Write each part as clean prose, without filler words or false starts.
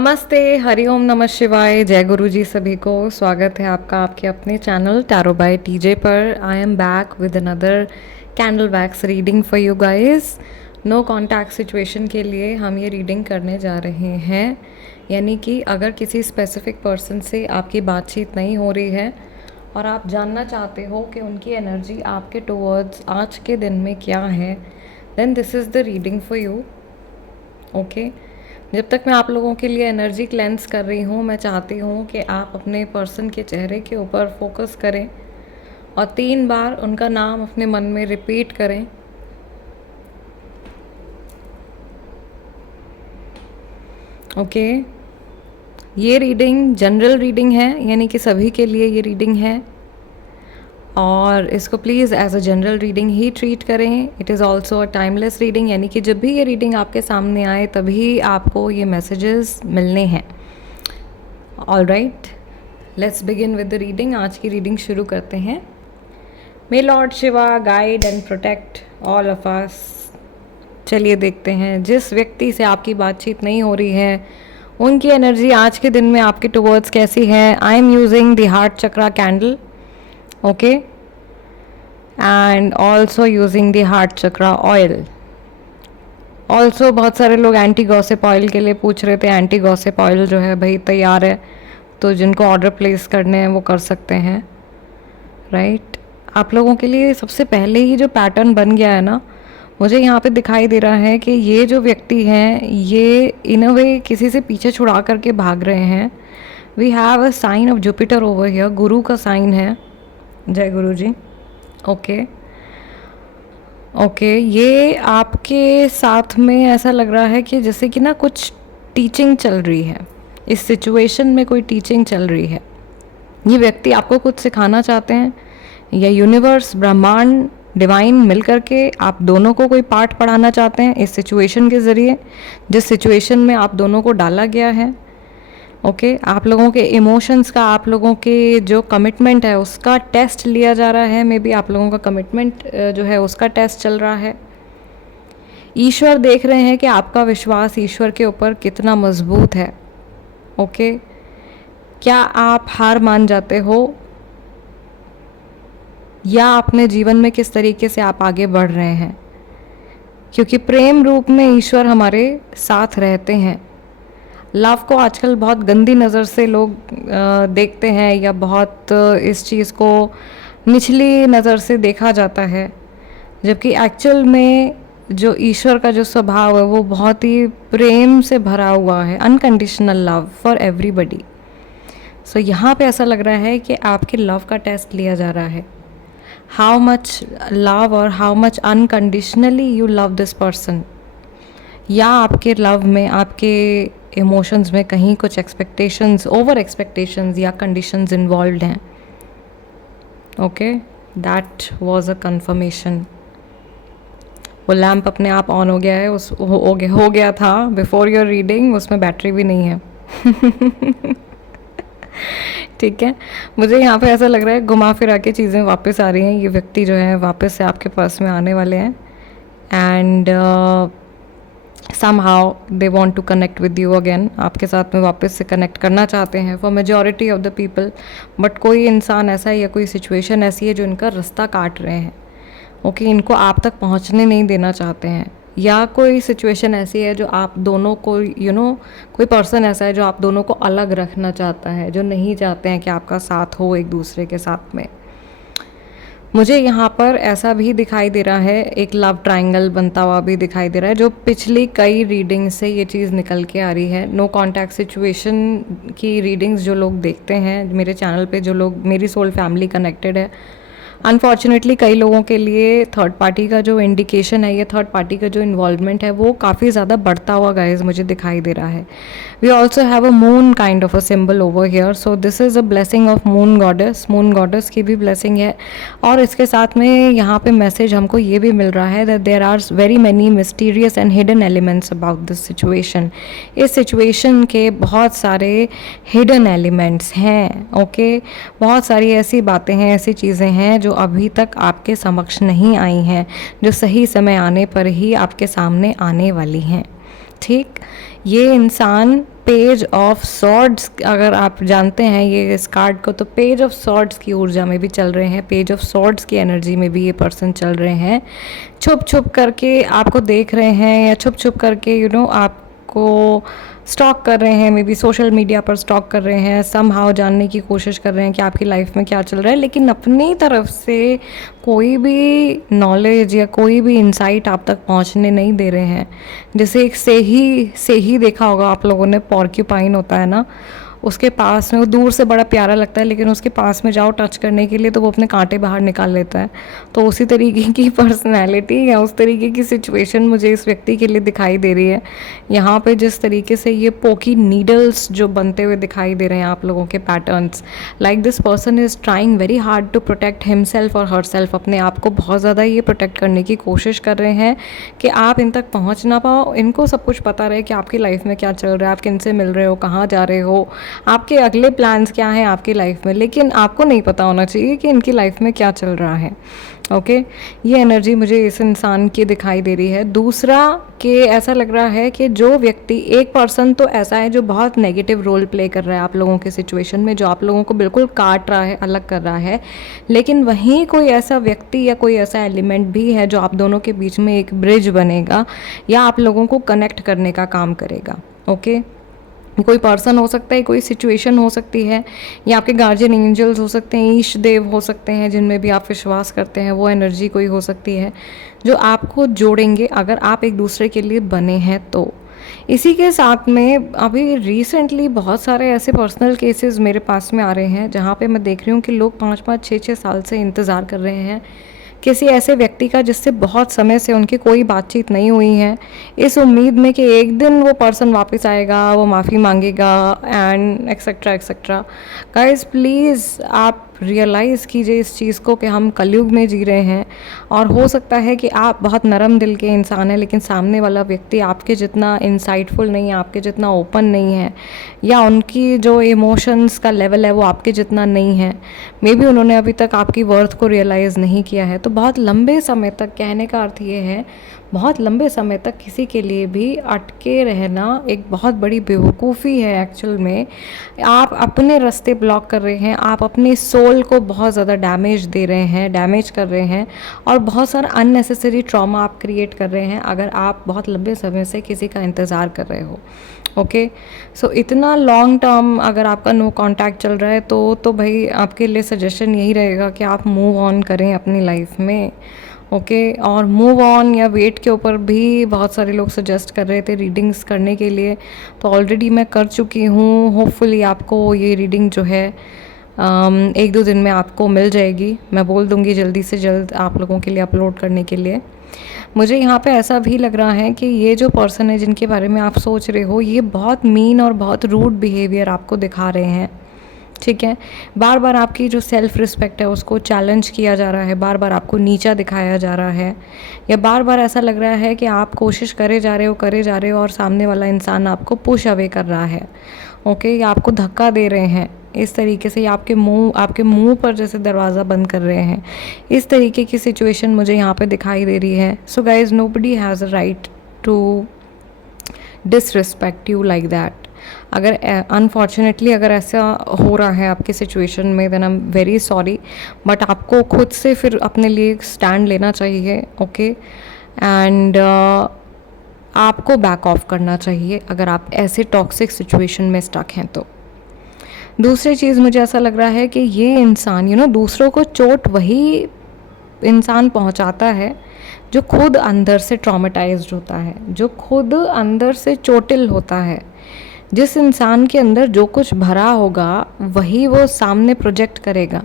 नमस्ते, हरिओम नमः शिवाय, जय गुरु जी सभी को। स्वागत है आपका आपके अपने चैनल टैरो बाय टीजे पर। I am back with another candle wax reading for you guys. No contact situation के लिए हम ये रीडिंग करने जा रहे हैं, यानी कि अगर किसी स्पेसिफिक पर्सन से आपकी बातचीत नहीं हो रही है और आप जानना चाहते हो कि उनकी एनर्जी आपके टुवर्ड्स आज के दिन में क्या है, then this is the reading for you. Okay, जब तक मैं आप लोगों के लिए एनर्जी क्लेंस कर रही हूँ, मैं चाहती हूँ कि आप अपने पर्सन के चेहरे के ऊपर फोकस करें और 3 बार उनका नाम अपने मन में रिपीट करें। ओके, ये रीडिंग जनरल रीडिंग है, यानी कि सभी के लिए ये रीडिंग है और इसको please as a general reading ही ट्रीट करें। It is also a timeless reading, यानी कि जब भी ये रीडिंग आपके सामने आए तभी आपको ये मैसेजेस मिलने हैं। All right, let's begin with the reading. आज की रीडिंग शुरू करते हैं। May lord Shiva guide and protect all of us. चलिए देखते हैं, जिस व्यक्ति से आपकी बातचीत नहीं हो रही है उनकी एनर्जी आज के दिन में आपके टुवर्ड्स कैसी है। I am using the heart chakra candle, okay, and also using the heart chakra oil. Also बहुत सारे लोग एंटी गॉसिप ऑयल के लिए पूछ रहे थे। एंटी गॉसिप ऑयल जो है भाई तैयार है, तो जिनको ऑर्डर प्लेस करने हैं वो कर सकते हैं। राइट, आप लोगों के लिए सबसे पहले ही जो पैटर्न बन गया है ना, मुझे यहाँ पे दिखाई दे रहा है कि ये जो व्यक्ति हैं ये इन अ वे किसी से पीछे छुड़ा करके भाग रहे हैं। We have a sign of Jupiter over here, Guru का साइन है। जय गुरु जी। ओके ओके, ये आपके साथ में ऐसा लग रहा है कि जैसे कि ना कुछ टीचिंग चल रही है, इस सिचुएशन में कोई टीचिंग चल रही है। ये व्यक्ति आपको कुछ सिखाना चाहते हैं, या यूनिवर्स, ब्रह्मांड, डिवाइन मिल करके आप दोनों को कोई पाठ पढ़ाना चाहते हैं इस सिचुएशन के ज़रिए, जिस सिचुएशन में आप दोनों को डाला गया है। ओके, आप लोगों के इमोशंस का, आप लोगों के जो कमिटमेंट है उसका टेस्ट लिया जा रहा है। मे बी आप लोगों का कमिटमेंट जो है उसका टेस्ट चल रहा है। ईश्वर देख रहे हैं कि आपका विश्वास ईश्वर के ऊपर कितना मजबूत है। ओके, क्या आप हार मान जाते हो, या अपने जीवन में किस तरीके से आप आगे बढ़ रहे हैं, क्योंकि प्रेम रूप में ईश्वर हमारे साथ रहते हैं। लव को आजकल बहुत गंदी नज़र से लोग देखते हैं, या बहुत इस चीज़ को निचली नज़र से देखा जाता है, जबकि एक्चुअल में जो ईश्वर का जो स्वभाव है वो बहुत ही प्रेम से भरा हुआ है, अनकंडीशनल लव फॉर एवरीबडी। सो यहाँ पे ऐसा लग रहा है कि आपके लव का टेस्ट लिया जा रहा है। हाउ मच लव और how much unconditionally you love this person, या आपके लव में, आपके इमोशंस में कहीं कुछ एक्सपेक्टेशंस, ओवर एक्सपेक्टेशंस या कंडीशंस इन्वॉल्व्ड हैं। Okay, that was a confirmation. वो लैम्प अपने आप ऑन हो गया है, हो गया था बिफोर योर रीडिंग, उसमें बैटरी भी नहीं है। ठीक है, मुझे यहाँ पे ऐसा लग रहा है घुमा फिरा के चीज़ें वापस आ रही हैं। ये व्यक्ति जो है वापस से आपके पास में आने वाले हैं, and somehow they want to connect with you again, आपके साथ में वापस से कनेक्ट करना चाहते हैं for majority of the people। But कोई इंसान ऐसा है या कोई सिचुएशन ऐसी है जो इनका रास्ता काट रहे हैं। ओके, इनको आप तक पहुंचने नहीं देना चाहते हैं, या कोई सिचुएशन ऐसी है जो आप दोनों को कोई पर्सन ऐसा है जो आप दोनों को अलग रखना चाहता है, जो नहीं चाहते हैं कि आपका साथ हो एक दूसरे के साथ में। मुझे यहाँ पर ऐसा भी दिखाई दे रहा है, एक लव ट्रायंगल बनता हुआ भी दिखाई दे रहा है, जो पिछली कई रीडिंग से ये चीज़ निकल के आ रही है। नो कॉन्टैक्ट सिचुएशन की रीडिंग्स जो लोग देखते हैं मेरे चैनल पे, जो लोग मेरी सोल फैमिली कनेक्टेड है, अनफॉर्चुनेटली कई लोगों के लिए थर्ड पार्टी का जो इंडिकेशन है, ये थर्ड पार्टी का जो इन्वॉल्वमेंट है वो काफ़ी ज़्यादा बढ़ता हुआ गाइस मुझे दिखाई दे रहा है। We also have a moon kind of a symbol over here, so this is a blessing of moon goddess की भी ब्लेसिंग है। और इसके साथ में यहाँ पे मैसेज हमको ये भी मिल रहा है that there are very many mysterious and hidden elements about this situation. इस सिचुएशन के बहुत सारे हिडन एलिमेंट्स हैं। ओके, बहुत सारी ऐसी बातें हैं, ऐसी चीज़ें हैं जो अभी तक आपके समक्ष नहीं आई हैं, जो सही समय आने पर ही आपके सामने आने वाली हैं। ठीक, ये इंसान पेज ऑफ सॉर्ड्स, अगर आप जानते हैं ये इस कार्ड को, तो पेज ऑफ सॉर्ड्स की ऊर्जा में भी चल रहे हैं, पेज ऑफ सॉर्ड्स की एनर्जी में भी ये पर्सन चल रहे हैं। छुप छुप करके आपको देख रहे हैं, या छुप छुप करके आपको स्टॉक कर रहे हैं, मे बी सोशल मीडिया पर स्टॉक कर रहे हैं, समहाउ जानने की कोशिश कर रहे हैं कि आपकी लाइफ में क्या चल रहा है, लेकिन अपनी तरफ से कोई भी नॉलेज या कोई भी इंसाइट आप तक पहुंचने नहीं दे रहे हैं। जैसे एक से ही देखा होगा आप लोगों ने, पॉर्क्यूपाइन होता है ना, उसके पास में, वो दूर से बड़ा प्यारा लगता है लेकिन उसके पास में जाओ टच करने के लिए तो वो अपने कांटे बाहर निकाल लेता है। तो उसी तरीके की पर्सनैलिटी या उस तरीके की सिचुएशन मुझे इस व्यक्ति के लिए दिखाई दे रही है। यहाँ पे जिस तरीके से ये पोकी नीडल्स जो बनते हुए दिखाई दे रहे हैं आप लोगों के patterns, like this person is trying very hard to protect himself और हर सेल्फ, अपने आप को बहुत ज़्यादा ये प्रोटेक्ट करने की कोशिश कर रहे हैं कि आप इन तक पहुँच ना पाओ। इनको सब कुछ पता रहे कि आपकी लाइफ में क्या चल रहा है, आप किन से मिल रहे हो, कहाँ जा रहे हो, आपके अगले प्लान्स क्या हैं आपकी लाइफ में, लेकिन आपको नहीं पता होना चाहिए कि इनकी लाइफ में क्या चल रहा है। ओके, ये एनर्जी मुझे इस इंसान की दिखाई दे रही है। दूसरा कि ऐसा लग रहा है कि जो व्यक्ति, एक पर्सन तो ऐसा है जो बहुत नेगेटिव रोल प्ले कर रहा है आप लोगों के सिचुएशन में, जो आप लोगों को बिल्कुल काट रहा है, अलग कर रहा है, लेकिन वहीं कोई ऐसा व्यक्ति या कोई ऐसा एलिमेंट भी है जो आप दोनों के बीच में एक ब्रिज बनेगा या आप लोगों को कनेक्ट करने का काम करेगा। ओके, कोई पर्सन हो सकता है, कोई सिचुएशन हो सकती है, या आपके गार्जियन एंजल्स हो सकते हैं, ईश देव हो सकते हैं जिनमें भी आप विश्वास करते हैं, वो एनर्जी कोई हो सकती है जो आपको जोड़ेंगे अगर आप एक दूसरे के लिए बने हैं तो। इसी के साथ में अभी रिसेंटली बहुत सारे ऐसे पर्सनल केसेस मेरे पास में आ रहे हैं जहाँ पे मैं देख रही हूँ कि लोग 5-5, 6-6 साल से इंतज़ार कर रहे हैं किसी ऐसे व्यक्ति का जिससे बहुत समय से उनकी कोई बातचीत नहीं हुई है, इस उम्मीद में कि एक दिन वो पर्सन वापस आएगा, वो माफ़ी मांगेगा and etcetera etcetera. Guys please आप रियलाइज़ कीजिए इस चीज़ को कि हम कलयुग में जी रहे हैं, और हो सकता है कि आप बहुत नरम दिल के इंसान हैं लेकिन सामने वाला व्यक्ति आपके जितना इंसाइटफुल नहीं है, आपके जितना ओपन नहीं है, या उनकी जो इमोशंस का लेवल है वो आपके जितना नहीं है। मे बी उन्होंने अभी तक आपकी वर्थ को रियलाइज़ नहीं किया है। तो बहुत लंबे समय तक, कहने का अर्थ ये है, बहुत लंबे समय तक किसी के लिए भी अटके रहना एक बहुत बड़ी बेवकूफ़ी है। एक्चुअल में आप अपने रास्ते ब्लॉक कर रहे हैं, आप अपने सोल को बहुत ज़्यादा डैमेज दे रहे हैं, डैमेज कर रहे हैं, और बहुत सारा अननेसेसरी ट्रॉमा आप क्रिएट कर रहे हैं अगर आप बहुत लंबे समय से किसी का इंतज़ार कर रहे हो। ओके, सो इतना लॉन्ग टर्म अगर आपका नो कांटेक्ट चल रहा है तो भाई आपके लिए सजेशन यही रहेगा कि आप मूव ऑन करें अपनी लाइफ में। ओके, और मूव ऑन या वेट के ऊपर भी बहुत सारे लोग सजेस्ट कर रहे थे रीडिंग्स करने के लिए, तो ऑलरेडी मैं कर चुकी हूँ। होपफुली आपको ये रीडिंग जो है 1-2 दिन में आपको मिल जाएगी। मैं बोल दूँगी जल्दी से जल्द आप लोगों के लिए अपलोड करने के लिए। मुझे यहाँ पे ऐसा भी लग रहा है कि ये जो पर्सन है जिनके बारे में आप सोच रहे हो, ये बहुत मीन और बहुत रूड बिहेवियर आपको दिखा रहे हैं। ठीक है, बार बार आपकी जो सेल्फ रिस्पेक्ट है उसको चैलेंज किया जा रहा है, बार बार आपको नीचा दिखाया जा रहा है, या बार बार ऐसा लग रहा है कि आप कोशिश करे जा रहे हो और सामने वाला इंसान आपको पुश अवे कर रहा है। ओके, या आपको धक्का दे रहे हैं इस तरीके से, या आपके मुंह पर जैसे दरवाज़ा बंद कर रहे हैं। इस तरीके की सिचुएशन मुझे यहाँ पे दिखाई दे रही है। So guys, nobody has a right to disrespect you like that. अगर अनफॉर्चुनेटली अगर ऐसा हो रहा है आपकी सिचुएशन में, then I am very sorry, but आपको खुद से फिर अपने लिए स्टैंड लेना चाहिए। ओके, एंड आपको बैक ऑफ करना चाहिए अगर आप ऐसे टॉक्सिक सिचुएशन में स्टक हैं तो। दूसरी चीज़, मुझे ऐसा लग रहा है कि ये इंसान दूसरों को चोट वही इंसान पहुंचाता है जो खुद अंदर से ट्रॉमेटाइज्ड होता है, जो खुद अंदर से चोटिल होता है। जिस इंसान के अंदर जो कुछ भरा होगा वही वो सामने प्रोजेक्ट करेगा।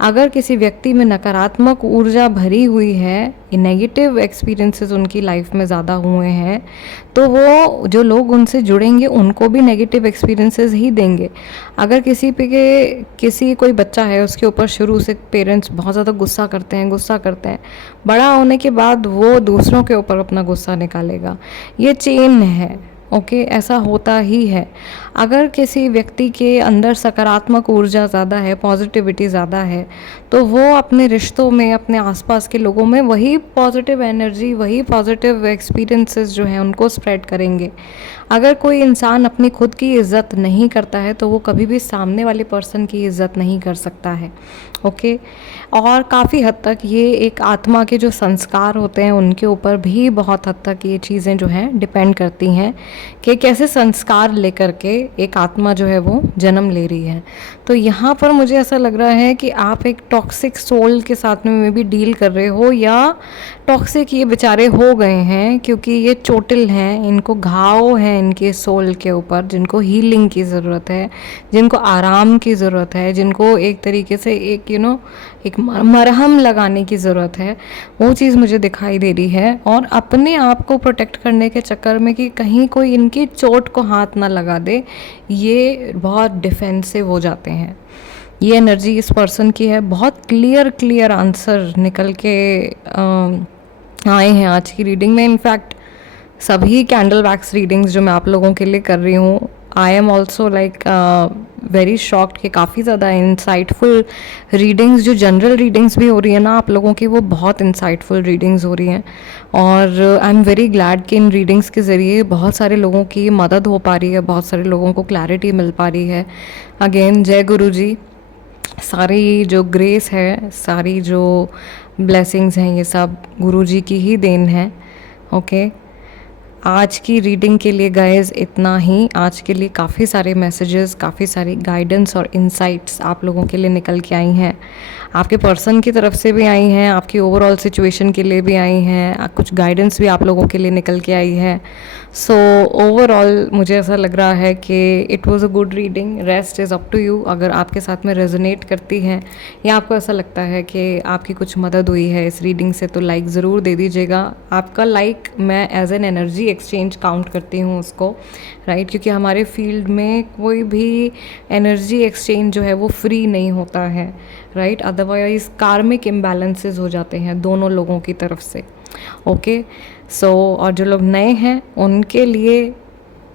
अगर किसी व्यक्ति में नकारात्मक ऊर्जा भरी हुई है, नेगेटिव एक्सपीरियंसेस उनकी लाइफ में ज़्यादा हुए हैं, तो वो जो लोग उनसे जुड़ेंगे उनको भी नेगेटिव एक्सपीरियंसेस ही देंगे। अगर किसी कोई बच्चा है, उसके ऊपर शुरू से पेरेंट्स बहुत ज़्यादा गुस्सा करते हैं, बड़ा होने के बाद वो दूसरों के ऊपर अपना गुस्सा निकालेगा। ये चेन है। ओके, ऐसा होता ही है। अगर किसी व्यक्ति के अंदर सकारात्मक ऊर्जा ज़्यादा है, पॉजिटिविटी ज़्यादा है, तो वो अपने रिश्तों में, अपने आसपास के लोगों में वही पॉजिटिव एनर्जी, वही पॉजिटिव एक्सपीरियंसेस जो हैं उनको स्प्रेड करेंगे। अगर कोई इंसान अपनी खुद की इज़्ज़त नहीं करता है तो वो कभी भी सामने वाले पर्सन की इज़्ज़त नहीं कर सकता है। ओके। और काफ़ी हद तक ये एक आत्मा के जो संस्कार होते हैं उनके ऊपर भी बहुत हद तक ये चीज़ें जो हैं डिपेंड करती हैं कि कैसे संस्कार लेकर के एक आत्मा जो है वो जन्म ले रही है। तो यहाँ पर मुझे ऐसा लग रहा है कि आप एक टॉक्सिक सोल के साथ में भी डील कर रहे हो, या टॉक्सिक ये बेचारे हो गए हैं क्योंकि ये चोटिल हैं, इनको घाव हैं इनके सोल के ऊपर, जिनको हीलिंग की ज़रूरत है, जिनको आराम की ज़रूरत है, जिनको एक तरीके से एक एक मरहम लगाने की ज़रूरत है। वो चीज़ मुझे दिखाई दे रही है। और अपने आप को प्रोटेक्ट करने के चक्कर में कि कहीं कोई इनकी चोट को हाथ ना लगा दे, ये बहुत डिफेंसिव हो जाते हैं। ये एनर्जी इस पर्सन की है। बहुत क्लियर आंसर निकल के आए हैं आज की रीडिंग में। इनफैक्ट सभी कैंडल वैक्स रीडिंग्स जो मैं आप लोगों के लिए कर रही हूँ, I am also like very shocked कि काफ़ी ज़्यादा इंसाइटफुल रीडिंग्स, जो जनरल रीडिंग्स भी हो रही है ना आप लोगों की, वो बहुत इंसाइटफुल रीडिंग्स हो रही हैं। और आई एम वेरी ग्लैड कि इन रीडिंग्स के ज़रिए बहुत सारे लोगों की मदद हो पा रही है, बहुत सारे लोगों को क्लैरिटी मिल पा रही है। अगेन जय गुरु जी। सारी जो ग्रेस है, सारी जो ब्लेसिंग्स हैं, ये सब गुरु जी की ही देन है। ओके। आज की रीडिंग के लिए गाइस इतना ही। आज के लिए काफ़ी सारे मैसेजेस, काफ़ी सारी गाइडेंस और इंसाइट्स आप लोगों के लिए निकल के आई हैं। आपके पर्सन की तरफ से भी आई हैं, आपकी ओवरऑल सिचुएशन के लिए भी आई हैं, कुछ गाइडेंस भी आप लोगों के लिए निकल के आई है। सो ओवरऑल मुझे ऐसा लग रहा है कि it was a good reading. Rest is up to you. अगर आपके साथ में रेजोनेट करती हैं या आपको ऐसा लगता है कि आपकी कुछ मदद हुई है इस रीडिंग से, तो लाइक ज़रूर दे दीजिएगा। आपका लाइक मैं as an energy exchange count करती हूँ उसको, राइट, क्योंकि हमारे फील्ड में कोई भी एनर्जी एक्सचेंज जो है वो फ्री नहीं होता है, राइट। अदरवाइज कार्मिक इम्बैलेंसेस हो जाते हैं दोनों लोगों की तरफ से। ओके। सो और जो लोग नए हैं उनके लिए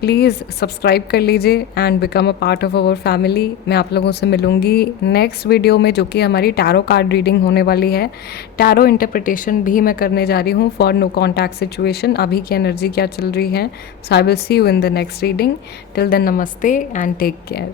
प्लीज़ सब्सक्राइब कर लीजिए and become a part of our family. मैं आप लोगों से मिलूँगी नेक्स्ट वीडियो में, जो कि हमारी टैरो कार्ड रीडिंग होने वाली है। टैरो इंटरप्रिटेशन भी मैं करने जा रही हूँ फॉर नो कॉन्टैक्ट सिचुएशन। अभी की एनर्जी क्या चल रही है। So I will see you in the next reading. Till then नमस्ते एंड टेक केयर।